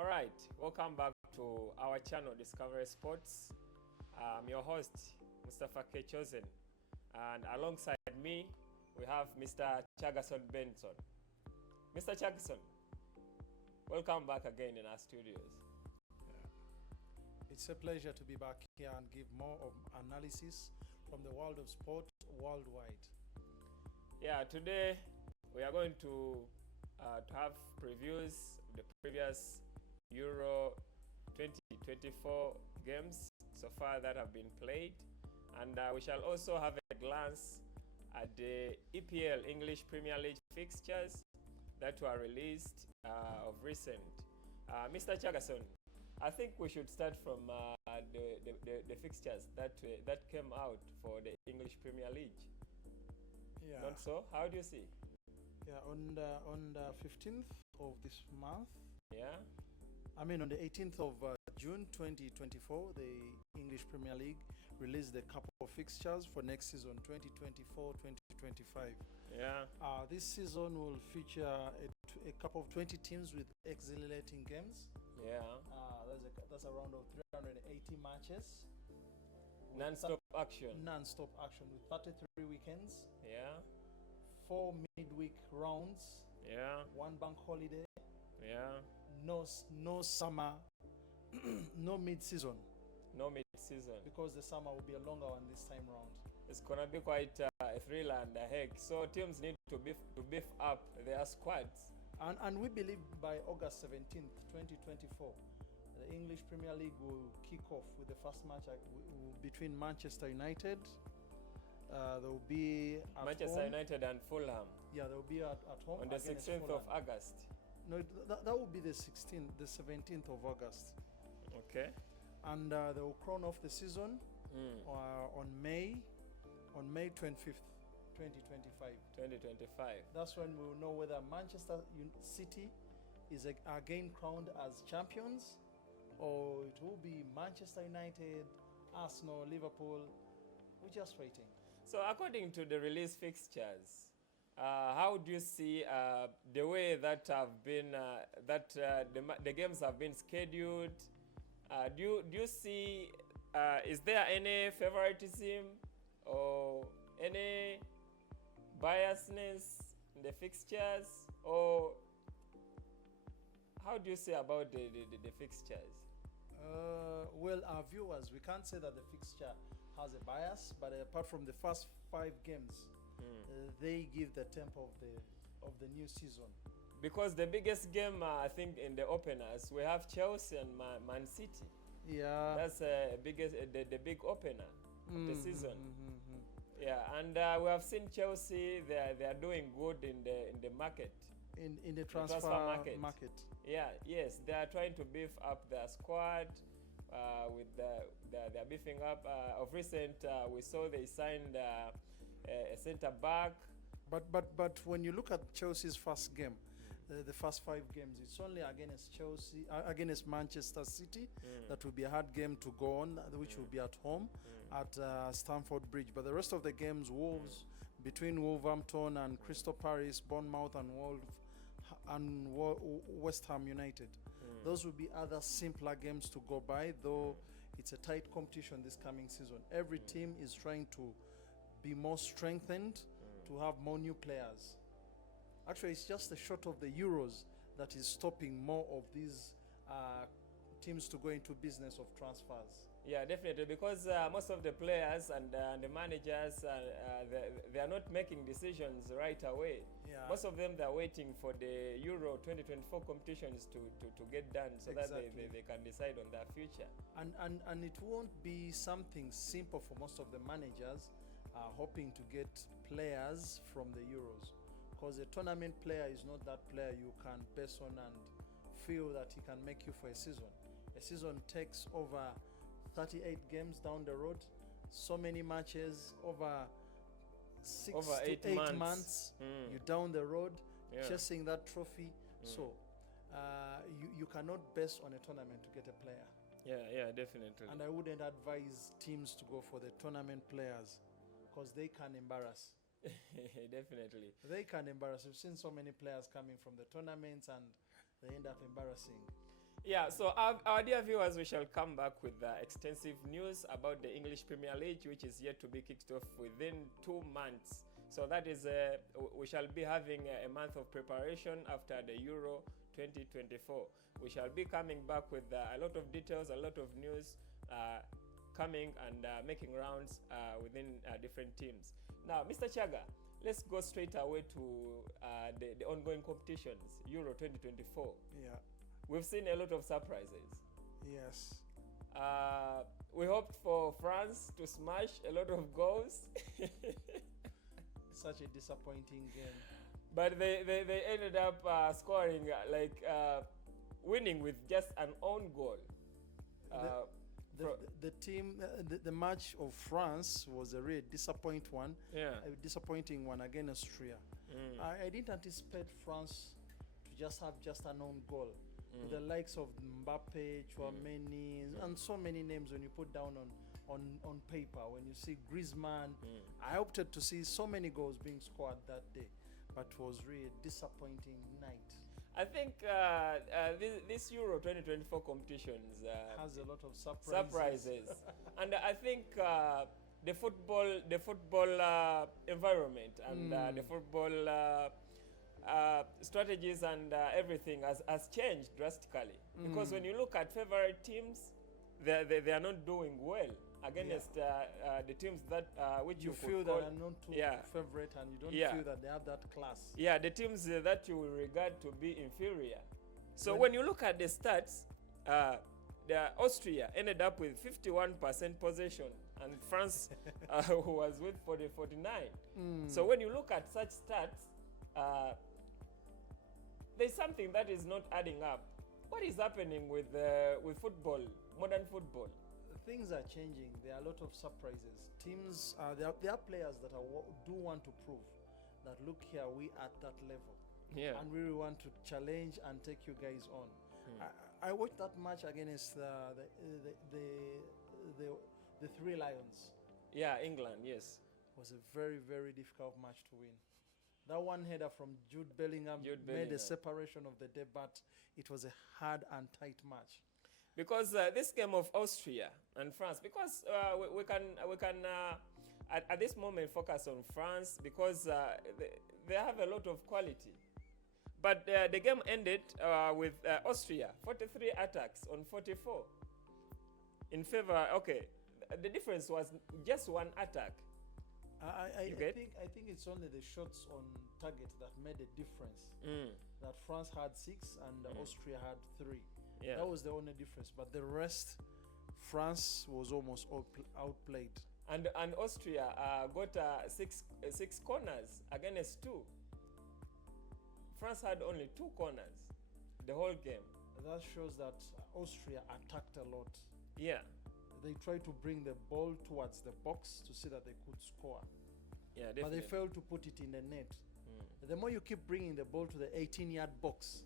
All right, welcome back to our channel, Discovery Sports. I'm your host, Mustafa K. Chosen, and alongside me, we have Mr. Chagason Benson. Mr. Chagason, welcome back again in our studios. It's a pleasure to be back here and give more of analysis from the world of sport worldwide. Yeah, today we are going to have previews of the previous Euro 2024 games so far that have been played, and we shall also have a glance at the EPL, English Premier League fixtures that were released of recent. Mr. Chagason, I think we should start from the fixtures that came out for the English Premier League. Yeah. Not so? How do you see? Yeah, on the 15th of this month, Yeah. on the 18th of June 2024, the English Premier League released a couple of fixtures for next season, 2024-2025. Yeah. This season will feature a couple of 20 teams with exhilarating games. Yeah. That's around 380 matches. Non-stop action. Non-stop action with 33 weekends, Yeah. 4 midweek rounds, Yeah. 1 bank holiday, Yeah. no summer, no mid-season, No mid-season. because the summer will be a longer one this time round. It's gonna be quite a thriller and a heck. So teams need to beef up their squads. And we believe by August 17th, 2024, the English Premier League will kick off with the first match between Manchester United. There will be at Manchester home. United and Fulham Yeah, they will be at home on the against 16th of Fulham. August. No, that will be the 17th of August. Okay. And they will crown off the season on May 25th, 2025. 2025. That's when we will know whether Manchester City is again crowned as champions, or it will be Manchester United, Arsenal, Liverpool. We're just waiting. So according to the release fixtures, how do you see the way that have been the games have been scheduled? Do you see is there any favoritism or any biasness in the fixtures, or how do you say about the fixtures? Well, our viewers, we can't say that the fixture has a bias, but apart from the first 5 games, they give the tempo of the new season. Because the biggest game, I think, in the openers, we have Chelsea and Man City. Yeah. That's the big opener of the season. Yeah, and we have seen Chelsea. They are doing good in the market. In the transfer market. Yeah, yes, they are trying to beef up their squad. They're beefing up. Of recent, we saw they signed a centre back. But when you look at Chelsea's first game, the first 5 games, it's only against Manchester City. That will be a hard game to go on, which will be at home at Stamford Bridge. But the rest of the games, between Wolverhampton and Crystal Palace, Bournemouth and West Ham United. Those will be other simpler games to go by, though it's a tight competition this coming season. Every team is trying to be more strengthened, to have more new players. Actually, it's just the short of the Euros that is stopping more of these teams to go into business of transfers. Yeah, definitely, because most of the players and the managers, they are not making decisions right away. Yeah. Most of them, they're waiting for the Euro 2024 competitions to get done so that they can decide on their future. And it won't be something simple for most of the managers hoping to get players from the Euros, because a tournament player is not that player you can base on and feel that he can make you for a season. A season takes over 38 games down the road, so many matches over 6 to 8 months. You're down the road chasing that trophy. So you cannot base on a tournament to get a player. Yeah, definitely. And I wouldn't advise teams to go for the tournament players, because they can embarrass. Definitely. They can embarrass. We've seen so many players coming from the tournaments and they end up embarrassing. Yeah, so our dear viewers, we shall come back with extensive news about the English Premier League, which is yet to be kicked off within 2 months. So that is, we shall be having a month of preparation after the Euro 2024. We shall be coming back with a lot of details, a lot of news coming and making rounds within different teams. Now, Mr. Chaga, let's go straight away to the ongoing competitions, Euro 2024. Yeah. We've seen a lot of surprises. Yes. We hoped for France to smash a lot of goals. Such a disappointing game. But they ended up scoring, winning with just an own goal. The team, the match of France was a really disappointing one. Yeah. A disappointing one against Austria. I didn't anticipate France to just have just an own goal. With the likes of Mbappe, Chouameni, and so many names when you put down on paper. When you see Griezmann, I opted to see so many goals being scored that day, but it was really a disappointing night. I think this Euro 2024 competitions has a lot of surprises. And I think the football environment and the football strategies and everything has changed drastically. Because when you look at favorite teams, they are not doing well against the teams that which you could feel call, that are not too favorite, and you don't feel that they have that class. Yeah, the teams that you regard to be inferior. So when you look at the stats, the Austria ended up with 51% possession, and France was with 49. So when you look at such stats, there's something that is not adding up. What is happening with football, modern football? Things are changing. There are a lot of surprises. Teams, there are players that do want to prove that, look here, we at that level. Yeah. And we really want to challenge and take you guys on. I watched that match against the Three Lions. Yeah, England, yes. It was a very, very difficult match to win. That one header from Jude Bellingham made a separation of the day, but it was a hard and tight match. Because this game of Austria and France, because we can at this moment focus on France because they have a lot of quality. But the game ended with Austria 43 attacks on 44 in favor. Okay, the difference was just one attack. I think it's only the shots on target that made a difference. That France had 6 and Austria had 3. Yeah. That was the only difference. But the rest, France was almost outplayed. And Austria got six corners against 2. France had only 2 corners the whole game. That shows that Austria attacked a lot. Yeah. They tried to bring the ball towards the box to see that they could score. Yeah, definitely. But they failed to put it in the net. The more you keep bringing the ball to the 18-yard box,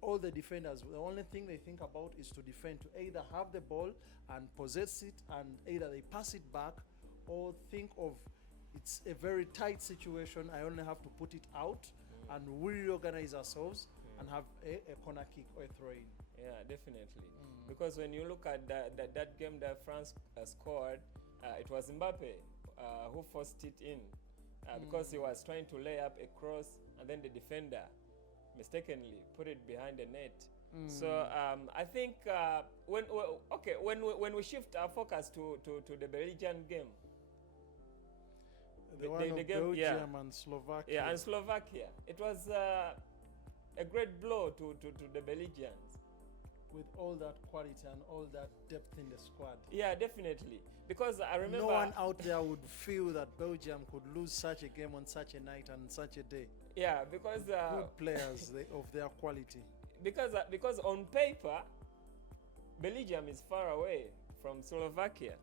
all the defenders, the only thing they think about is to defend, to either have the ball and possess it, and either they pass it back, or think of, it's a very tight situation, I only have to put it out and we reorganize ourselves and have a corner kick or a throw-in. Yeah, definitely. Because when you look at that game that France scored, it was Mbappe who forced it in because he was trying to lay up a cross, and then the defender mistakenly put it behind the net. So I think when we shift our focus to the Belgian game, the one of Belgium and Slovakia. Yeah, and Slovakia. It was a great blow to the Belgians. With all that quality and all that depth in the squad. Yeah, definitely. Because I remember... No one out there would feel that Belgium could lose such a game on such a night and such a day. Yeah, because... good players of their quality. Because on paper, Belgium is far away from Slovakia.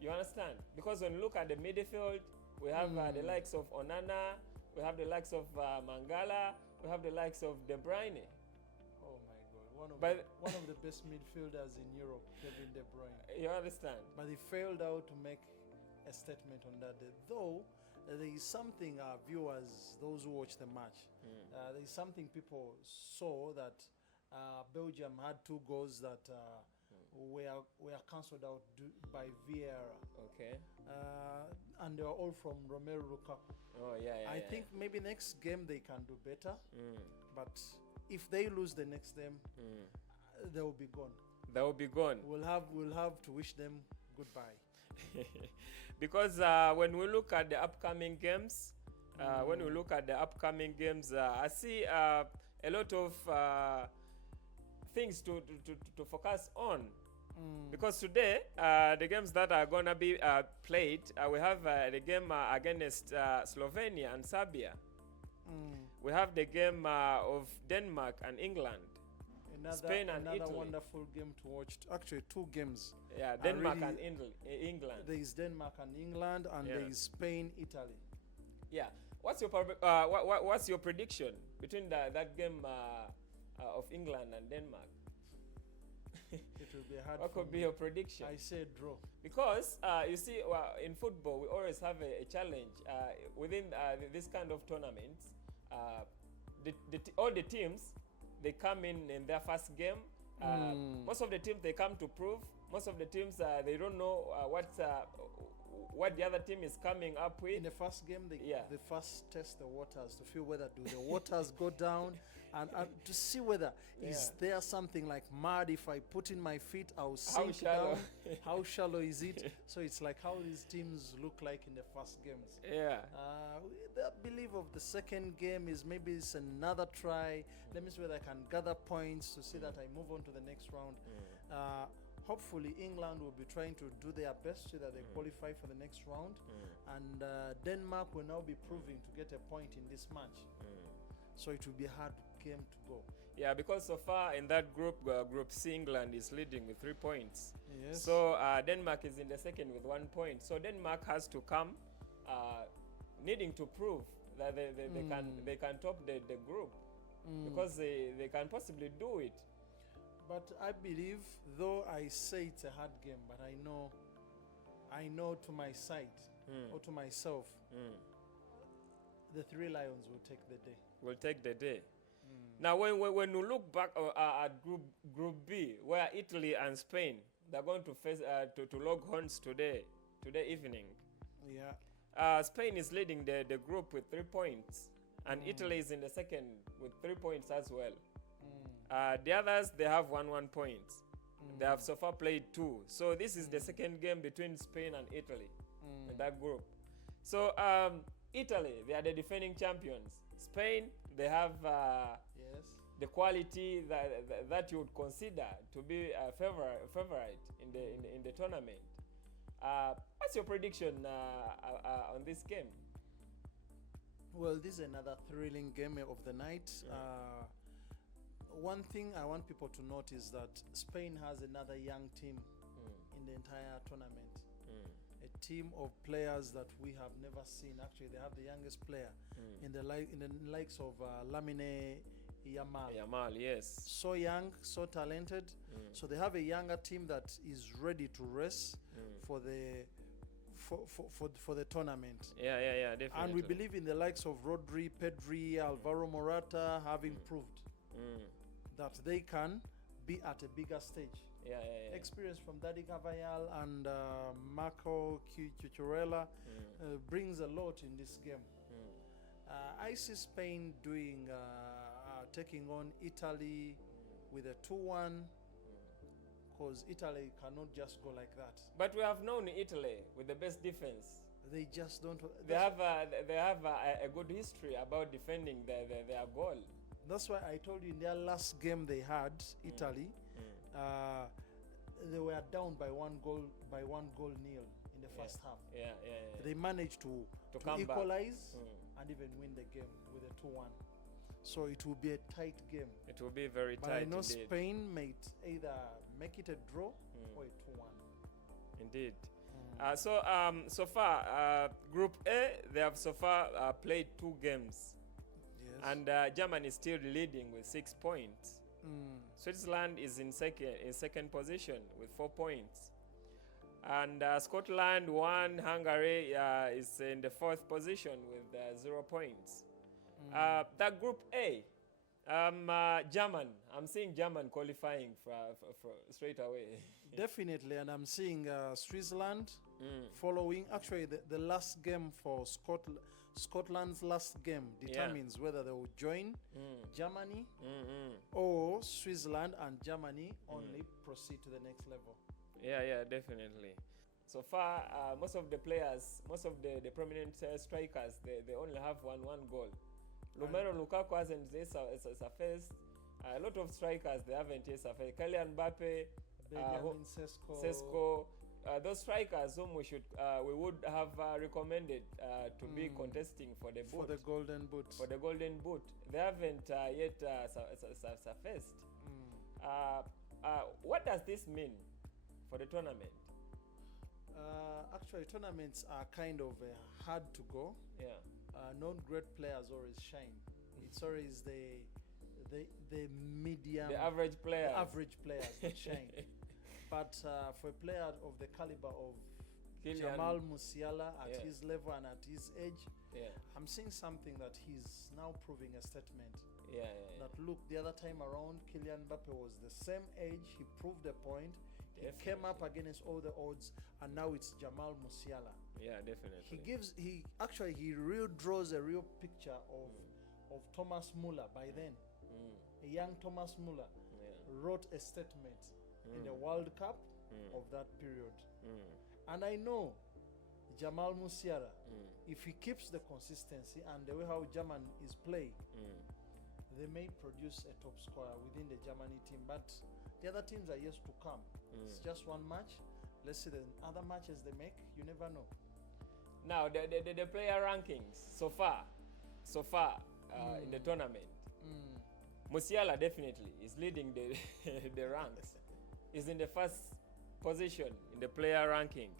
You understand? Because when you look at the midfield, we have the likes of Onana, we have the likes of Mangala, we have the likes of De Bruyne. Oh my God, one of the best midfielders in Europe, Kevin De Bruyne. You understand? But he failed out to make a statement on that day. Though, there is something viewers, those who watch the match, there is something people saw that Belgium had 2 goals that were cancelled out by VAR. Okay. And they were all from Romelu Lukaku. Oh, yeah. I think maybe next game they can do better. Mm. But if they lose the next game, they will be gone. They will be gone. We'll have to wish them goodbye. Because when we look at the upcoming games, I see a lot of things to focus on. Because today, the games that are going to be played, we have the game against Slovenia and Serbia. We have the game of Denmark and England. Spain and another Italy. Wonderful game to watch. Actually, 2 games. Yeah, Denmark and England. There is Denmark and England, and there is Spain, Italy. Yeah. What's your prediction between that game of England and Denmark? It will be hard. What could be your prediction? I say draw. Because you see, in football, we always have a challenge within this kind of tournaments. All the teams, they come in their first game. Most of the teams, they come to prove. Most of the teams, they don't know what the other team is coming up with. In the first game, they first test the waters to feel whether do the waters go down, and to see whether is there something like mud. If I put in my feet, I'll sink down. How shallow is it? So it's like how these teams look like in the first games. Yeah. The belief of the second game is maybe it's another try. Let me see whether I can gather points to see that I move on to the next round. Hopefully England will be trying to do their best so that they qualify for the next round. And Denmark will now be proving to get a point in this match. So it will be a hard game to go. Yeah, because so far in that group, Group C, England is leading with 3 points. Yes. So Denmark is in the second with 1 point. So Denmark has to come needing to prove that they can top the group. Because they can possibly do it. But I believe, though I say it's a hard game, but I know to my side or to myself, the 3 Lions will take the day. Will take the day. Now, when you look back at Group B, where Italy and Spain, they're going to face to log horns today evening. Yeah. Spain is leading the group with 3 points, and Italy is in the second with 3 points as well. The others, they have 1 point. They have so far played 2. So this is the second game between Spain and Italy in that group. So Italy, they are the defending champions. Spain, they have the quality that you would consider to be a favorite in the tournament. What's your prediction on this game? Well, this is another thrilling game of the night. One thing I want people to note is that Spain has another young team in the entire tournament. A team of players that we have never seen. Actually, they have the youngest player in the likes of Lamine Yamal. Yamal, yes. So young, so talented. So they have a younger team that is ready to race for the tournament. Yeah, definitely. And we believe in the likes of Rodri, Pedri, Alvaro Morata having proved that they can be at a bigger stage. Yeah. Experience from Dadi Carvajal and Marco Cucurella brings a lot in this game. I see Spain taking on Italy with a 2-1, because Italy cannot just go like that. But we have known Italy with the best defense. They just don't. They have a good history about defending their goal. That's why I told you in their last game they had, Italy, they were down by 1 goal nil in the first half. Yeah. They managed to equalize and even win the game with a 2-1. So it will be a tight game. It will be very tight. But I know indeed. Spain might either make it a draw or a 2-1. Indeed. So far, Group A, they have so far played 2 games. Yes. And Germany is still leading with 6 points. Switzerland is in second position with 4 points. And Scotland 1, Hungary is in the 4th position with 0 points. That Group A, German. I'm seeing German qualifying for straight away. Definitely, and I'm seeing Switzerland following. Actually, the last game for Scotland's last game determines whether they will join Germany or Switzerland, and Germany only proceed to the next level. Yeah, definitely. So far, most of the players, most of the prominent strikers, they only have one goal. Romelu Lukaku hasn't surfaced. A lot of strikers, they haven't yet surfaced. Kylian Mbappe, Benjamin Sesko, those strikers whom we would have recommended to be contesting for the boot. For the golden boot. For the golden boot. They haven't yet surfaced. What does this mean for the tournament? Actually, tournaments are kind of hard to go. Yeah. Non-great players always shine. It's always the medium, the average players. The average players that shine. But for a player of the caliber of Jamal Musiala at his level and at his age, I'm seeing something that he's now proving a statement. That look, the other time around, Kylian Mbappe was the same age. He proved the point. He came up against all the odds, and now it's Jamal Musiala. Yeah, definitely. He real draws a real picture of Thomas Muller by then. A young Thomas Muller wrote a statement in the World Cup of that period. And I know Jamal Musiala, if he keeps the consistency and the way how German is playing, they may produce a top scorer within the Germany team. But the other teams are yet to come. It's just one match. Let's see the other matches they make. You never know. Now, the player rankings so far in the tournament. Musiala definitely is leading the ranks. He's in the first position in the player ranking.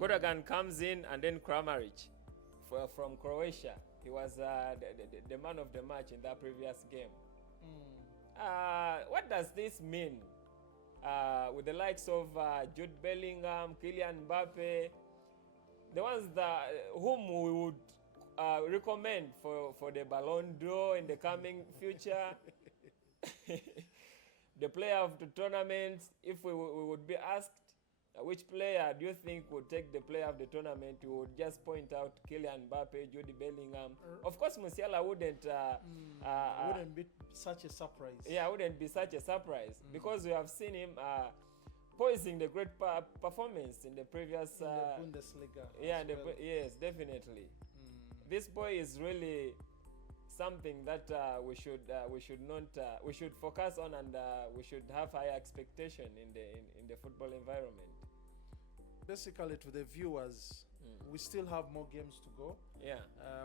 Godogan comes in, and then Kramaric from Croatia. He was the man of the match in that previous game. What does this mean with the likes of Jude Bellingham, Kylian Mbappe, the ones whom we would recommend for the Ballon d'Or in the coming future? The player of the tournament, if we would be asked which player do you think would take the player of the tournament, we would just point out Kylian Mbappe, Jude Bellingham. Of course, Musiala wouldn't be such a surprise. Yeah, wouldn't be such a surprise because we have seen him poising the great performance in the previous in the Bundesliga. Yeah, yes, definitely. This boy is really something that we should focus on, and we should have high expectation in the football environment. Basically, to the viewers, we still have more games to go. Yeah.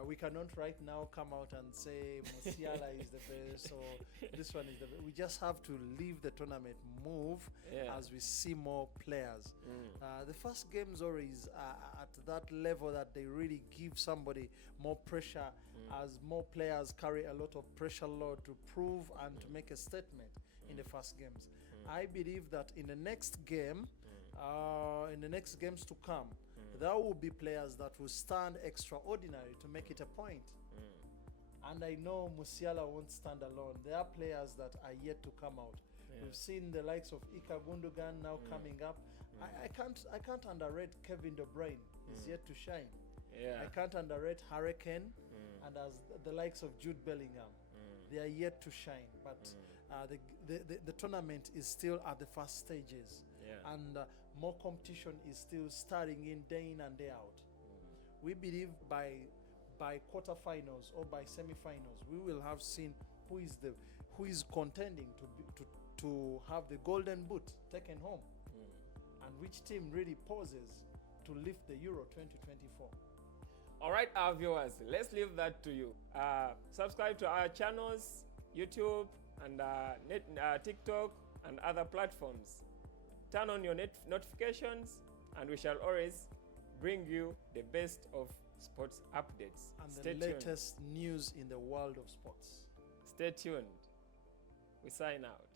We cannot right now come out and say Musiala is the best or this one is the best. We just have to leave the tournament move as we see more players. The first games always are at that level that they really give somebody more pressure as more players carry a lot of pressure load to prove and to make a statement in the first games. I believe that in the next game, in the next games to come, there will be players that will stand extraordinary to make it a point. And I know Musiala won't stand alone. There are players that are yet to come out. We've seen the likes of Ika Gundogan now coming up. I can't underrate Kevin De Bruyne. He's yet to shine. I can't underrate Hurricane and as the likes of Jude Bellingham. They are yet to shine. But the tournament is still at the first stages. And more competition is still starting in day in and day out. We believe by quarterfinals or by semifinals, we will have seen who is contending to have the golden boot taken home, and which team really poses to lift the Euro 2024. All right, our viewers, let's leave that to you. Subscribe to our channels, YouTube and TikTok and other platforms. Turn on your notifications, and we shall always bring you the best of sports updates. And the latest news in the world of sports. Stay tuned. We sign out.